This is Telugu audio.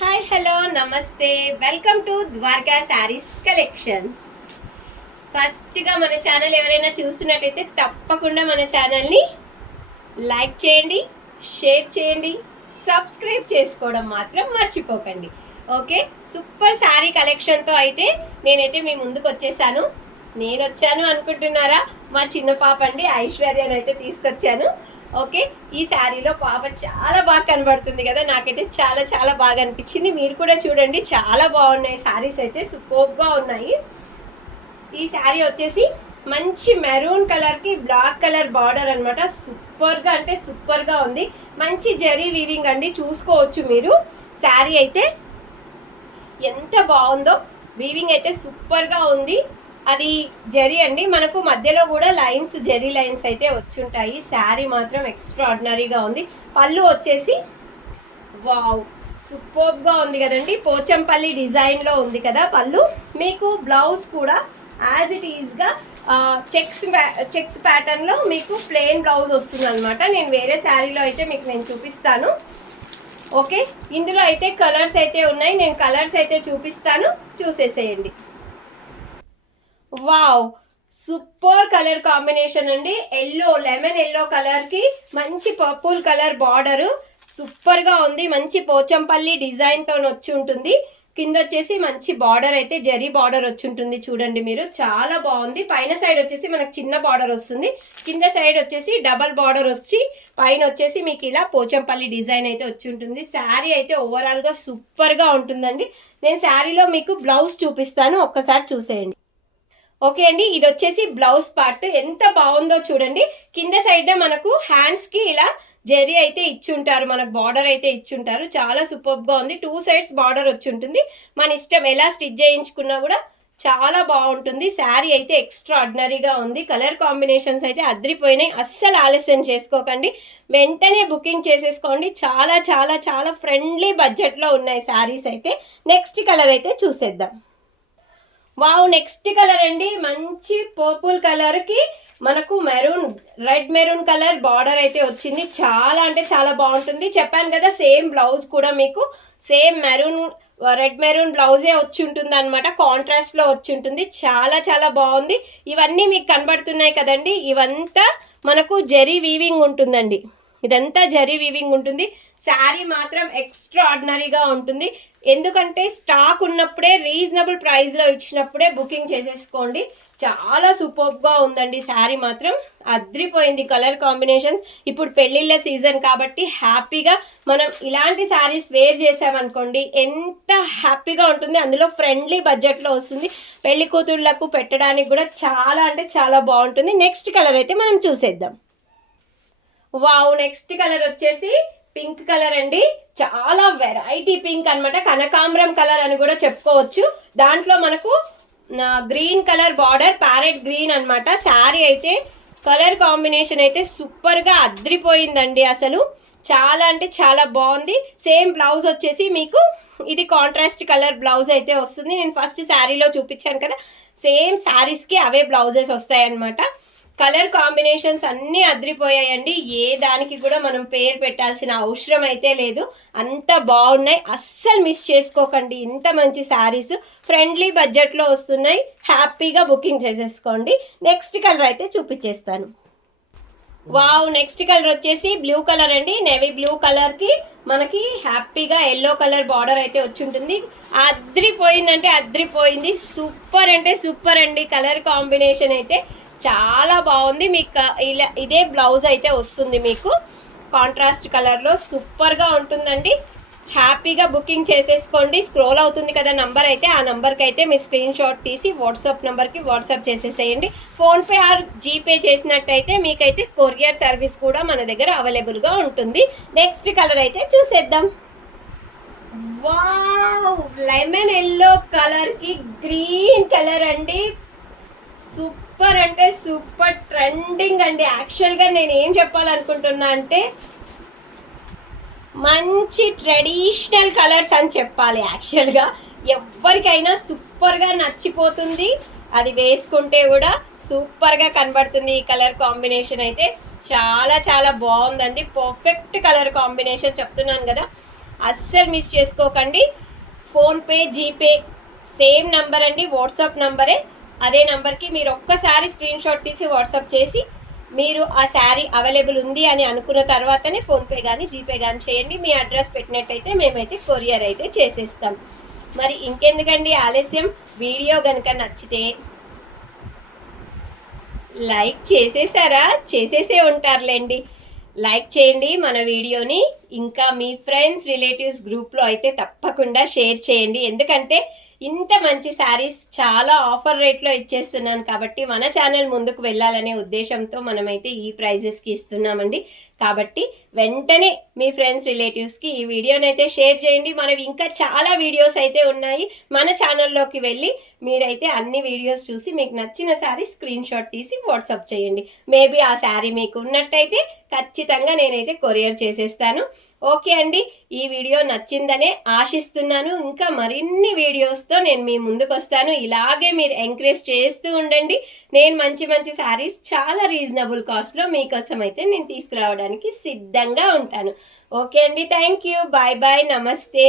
హాయ్ హలో నమస్తే welcome to Dwaraka saris collections. ఫస్ట్గా మన ఛానల్ ఎవరైనా చూస్తున్నట్టయితే తప్పకుండా మన ఛానల్ని లైక్ చేయండి, షేర్ చేయండి, సబ్స్క్రైబ్ చేసుకోవడం మాత్రం మర్చిపోకండి. ఓకే, సూపర్ శారీ కలెక్షన్తో అయితే నేనైతే మీ ముందుకు వచ్చేసాను. నేను వచ్చాను అనుకుంటున్నారా? మా చిన్న పాప అండి ఐశ్వర్యని అయితే తీసుకొచ్చాను. ఓకే, ఈ శారీలో పాప చాలా బాగా కనబడుతుంది కదా, నాకైతే చాలా చాలా బాగా అనిపించింది. మీరు కూడా చూడండి, చాలా బాగున్నాయి శారీస్ అయితే, సూపర్గా ఉన్నాయి. ఈ శారీ వచ్చేసి మంచి మెరూన్ కలర్కి బ్లాక్ కలర్ బార్డర్ అనమాట. సూపర్గా అంటే సూపర్గా ఉంది. మంచి జరీ వీవింగ్ అండి, చూసుకోవచ్చు మీరు. శారీ అయితే ఎంత బాగుందో, వీవింగ్ అయితే సూపర్గా ఉంది. అది జరీ అండి, మనకు మధ్యలో కూడా లైన్స్, జరీ లైన్స్ అయితే వచ్చుంటాయి. శారీ మాత్రం ఎక్స్ట్రాడినరీగా ఉంది. పళ్ళు వచ్చేసి వావ్, సూపర్గా ఉంది కదండి. పోచంపల్లి డిజైన్లో ఉంది కదా పళ్ళు. మీకు బ్లౌజ్ కూడా యాజ్ ఇట్ ఈజ్గా చెక్స్ ప్యాటర్న్లో మీకు ప్లెయిన్ బ్లౌజ్ వస్తుంది అనమాట. నేను వేరే శారీలో అయితే మీకు నేను చూపిస్తాను. ఓకే, ఇందులో అయితే కలర్స్ అయితే ఉన్నాయి, నేను కలర్స్ అయితే చూపిస్తాను, చూసేసేయండి. వావ్, సూపర్ కలర్ కాంబినేషన్ అండి. ఎల్లో, లెమన్ ఎల్లో కలర్కి మంచి పర్పుల్ కలర్ బార్డరు, సూపర్గా ఉంది. మంచి పోచంపల్లి డిజైన్తో వచ్చి ఉంటుంది. కింద వచ్చేసి మంచి బార్డర్ అయితే జరీ బార్డర్ వచ్చి ఉంటుంది, చూడండి మీరు, చాలా బాగుంది. పైన సైడ్ వచ్చేసి మనకు చిన్న బార్డర్ వస్తుంది, కింద సైడ్ వచ్చేసి డబల్ బార్డర్ వచ్చి పైన వచ్చేసి మీకు ఇలా పోచంపల్లి డిజైన్ అయితే వచ్చి ఉంటుంది. శారీ అయితే ఓవరాల్గా సూపర్గా ఉంటుందండి. నేను శారీలో మీకు బ్లౌజ్ చూపిస్తాను, ఒక్కసారి చూసేయండి. ఓకే అండి, ఇది వచ్చేసి బ్లౌజ్ పార్ట్. ఎంత బాగుందో చూడండి. కింద సైడ్ మనకు హ్యాండ్స్కి ఇలా జెరీ అయితే ఇచ్చుంటారు, మనకు బార్డర్ అయితే ఇచ్చుంటారు. చాలా సూపర్గా ఉంది. 2 సైడ్స్ బార్డర్ వచ్చి ఉంటుంది. మన ఇష్టం ఎలా స్టిచ్ చేయించుకున్నా కూడా చాలా బాగుంటుంది. శారీ అయితే ఎక్స్ట్రాడినరీగా ఉంది. కలర్ కాంబినేషన్స్ అయితే అద్రిపోయినాయి. అస్సలు ఆలస్యం చేసుకోకండి, వెంటనే బుకింగ్ చేసేసుకోండి. చాలా చాలా చాలా ఫ్రెండ్లీ బడ్జెట్లో ఉన్నాయి శారీస్ అయితే. నెక్స్ట్ కలర్ అయితే చూసేద్దాం. వావ్, నెక్స్ట్ కలర్ అండి, మంచి పర్పుల్ కలర్కి మనకు రెడ్ మెరూన్ కలర్ బార్డర్ అయితే వచ్చింది. చాలా అంటే చాలా బాగుంటుంది. చెప్పాను కదా, సేమ్ బ్లౌజ్ కూడా మీకు సేమ్ రెడ్ మెరూన్ బ్లౌజే వచ్చి ఉంటుంది అనమాట. కాంట్రాస్ట్లో వచ్చి ఉంటుంది. చాలా చాలా బాగుంది. ఇవన్నీ మీకు కనబడుతున్నాయి కదండి, ఇవంతా మనకు జరీ వీవింగ్ ఉంటుందండి. ఇదంతా జరీ వీవింగ్ ఉంటుంది. శారీ మాత్రం ఎక్స్ట్రాడినరీగా ఉంటుంది. ఎందుకంటే స్టాక్ ఉన్నప్పుడే, రీజనబుల్ ప్రైస్లో ఇచ్చినప్పుడే బుకింగ్ చేసేసుకోండి. చాలా సూపర్గా ఉందండి. శారీ మాత్రం అద్రిపోయింది. కలర్ కాంబినేషన్స్, ఇప్పుడు పెళ్ళిళ్ళ సీజన్ కాబట్టి హ్యాపీగా మనం ఇలాంటి శారీస్ వేర్ చేసామనుకోండి, ఎంత హ్యాపీగా ఉంటుంది. అందులో ఫ్రెండ్లీ బడ్జెట్లో వస్తుంది. పెళ్లి కూతుళ్ళకు పెట్టడానికి కూడా చాలా అంటే చాలా బాగుంటుంది. నెక్స్ట్ కలర్ అయితే మనం చూసేద్దాం. వావ్, నెక్స్ట్ కలర్ వచ్చేసి పింక్ కలర్ అండి. చాలా వెరైటీ పింక్ అనమాట. కనకాంబరం కలర్ అని కూడా చెప్పుకోవచ్చు. దాంట్లో మనకు green colour border, parrot green అనమాట. శారీ అయితే కలర్ కాంబినేషన్ అయితే సూపర్గా అద్రిపోయిందండి. అసలు చాలా అంటే చాలా బాగుంది. సేమ్ బ్లౌజ్ వచ్చేసి మీకు ఇది కాంట్రాస్ట్ కలర్ బ్లౌజ్ అయితే వస్తుంది. నేను ఫస్ట్ శారీలో చూపించాను కదా, సేమ్ శారీస్కి అవే బ్లౌజెస్ వస్తాయన్నమాట. కలర్ కాంబినేషన్స్ అన్నీ అద్రిపోయాయండి. ఏ దానికి కూడా మనం పేరు పెట్టాల్సిన అవసరం అయితే లేదు, అంత బాగున్నాయి. అస్సలు మిస్ చేసుకోకండి. ఇంత మంచి శారీస్ ఫ్రెండ్లీ బడ్జెట్లో వస్తున్నాయి. హ్యాపీగా బుకింగ్ చేసేసుకోండి. నెక్స్ట్ కలర్ అయితే చూపించేస్తాను. వావ్, నెక్స్ట్ కలర్ వచ్చేసి బ్లూ కలర్ అండి. నేవీ బ్లూ కలర్కి మనకి హ్యాపీగా ఎల్లో కలర్ బార్డర్ అయితే వచ్చి ఉంటుంది. అద్రిపోయిందంటే అద్రిపోయింది. సూపర్ అంటే సూపర్ అండి. కలర్ కాంబినేషన్ అయితే చాలా బాగుంది. మీకు ఇలా ఇదే బ్లౌజ్ అయితే వస్తుంది మీకు కాంట్రాస్ట్ కలర్లో. సూపర్గా ఉంటుందండి. హ్యాపీగా బుకింగ్ చేసేసుకోండి. స్క్రోల్ అవుతుంది కదా నంబర్ అయితే, ఆ నంబర్కి అయితే మీరు స్క్రీన్ షాట్ తీసి వాట్సాప్ నెంబర్కి వాట్సాప్ చేసేసేయండి. ఫోన్పే ఆర్ జీపే చేసినట్టయితే మీకైతే కొరియర్ సర్వీస్ కూడా మన దగ్గర అవైలబుల్గా ఉంటుంది. నెక్స్ట్ కలర్ అయితే చూసేద్దాం. వావ్, లెమన్ ఎల్లో కలర్కి గ్రీన్ కలర్ అండి. సూపర్ అంటే సూపర్ ట్రెండింగ్ అండి. యాక్చువల్గా నేను ఏం చెప్పాలనుకుంటున్నా అంటే, మంచి ట్రెడిషనల్ కలర్స్ అని చెప్పాలి. యాక్చువల్గా ఎవరికైనా సూపర్గా నచ్చిపోతుంది. అది వేసుకుంటే కూడా సూపర్గా కనబడుతుంది. ఈ కలర్ కాంబినేషన్ అయితే చాలా చాలా బాగుందండి. పర్ఫెక్ట్ కలర్ కాంబినేషన్ చెప్తున్నాను కదా. అస్సలు మిస్ చేసుకోకండి. ఫోన్పే, జీపే సేమ్ నంబర్ అండి, వాట్సాప్ నంబరే. అదే నంబర్కి మీరు ఒక్కసారి స్క్రీన్ షాట్ తీసి వాట్సాప్ చేసి మీరు ఆ శారీ అవైలబుల్ ఉంది అని అనుకున్న తర్వాతనే ఫోన్పే కానీ జీపే కానీ చేయండి. మీ అడ్రస్ పెట్టినట్టయితే మేమైతే కొరియర్ అయితే చేసేస్తాం. మరి ఇంకెందుకండి ఆలస్యం, వీడియో కనుక నచ్చితే లైక్ చేసేసారా? చేసేసే ఉంటారులేండి. లైక్ చేయండి మన వీడియోని. ఇంకా మీ ఫ్రెండ్స్, రిలేటివ్స్ గ్రూప్లో అయితే తప్పకుండా షేర్ చేయండి. ఎందుకంటే ఇంత మంచి శారీస్ చాలా ఆఫర్ రేట్లో ఇచ్చేస్తున్నాను కాబట్టి మన ఛానల్ ముందుకు వెళ్ళాలనే ఉద్దేశంతో మనమైతే ఈ ప్రైజెస్కి ఇస్తున్నామండి. కాబట్టి వెంటనే మీ ఫ్రెండ్స్, రిలేటివ్స్కి ఈ వీడియోని అయితే షేర్ చేయండి. మనవి ఇంకా చాలా వీడియోస్ అయితే ఉన్నాయి. మన ఛానల్లోకి వెళ్ళి మీరైతే అన్ని వీడియోస్ చూసి మీకు నచ్చిన శారీ స్క్రీన్ షాట్ తీసి వాట్సాప్ చేయండి. మేబీ ఆ శారీ మీకు ఉన్నట్టయితే ఖచ్చితంగా నేనైతే కొరియర్ చేసేస్తాను. ఓకే అండి, ఈ వీడియో నచ్చిందనే ఆశిస్తున్నాను. ఇంకా మరిన్ని వీడియోస్తో నేను మీ ముందుకు వస్తాను. ఇలాగే మీరు ఎంకరేజ్ చేస్తూ ఉండండి. నేను మంచి మంచి శారీస్ చాలా రీజనబుల్ కాస్ట్లో మీకోసం అయితే నేను తీసుకురావడానికి సిద్ధంగా ఉంటాను. ఓకే అండి, థ్యాంక్ యూ, బాయ్ బాయ్, నమస్తే.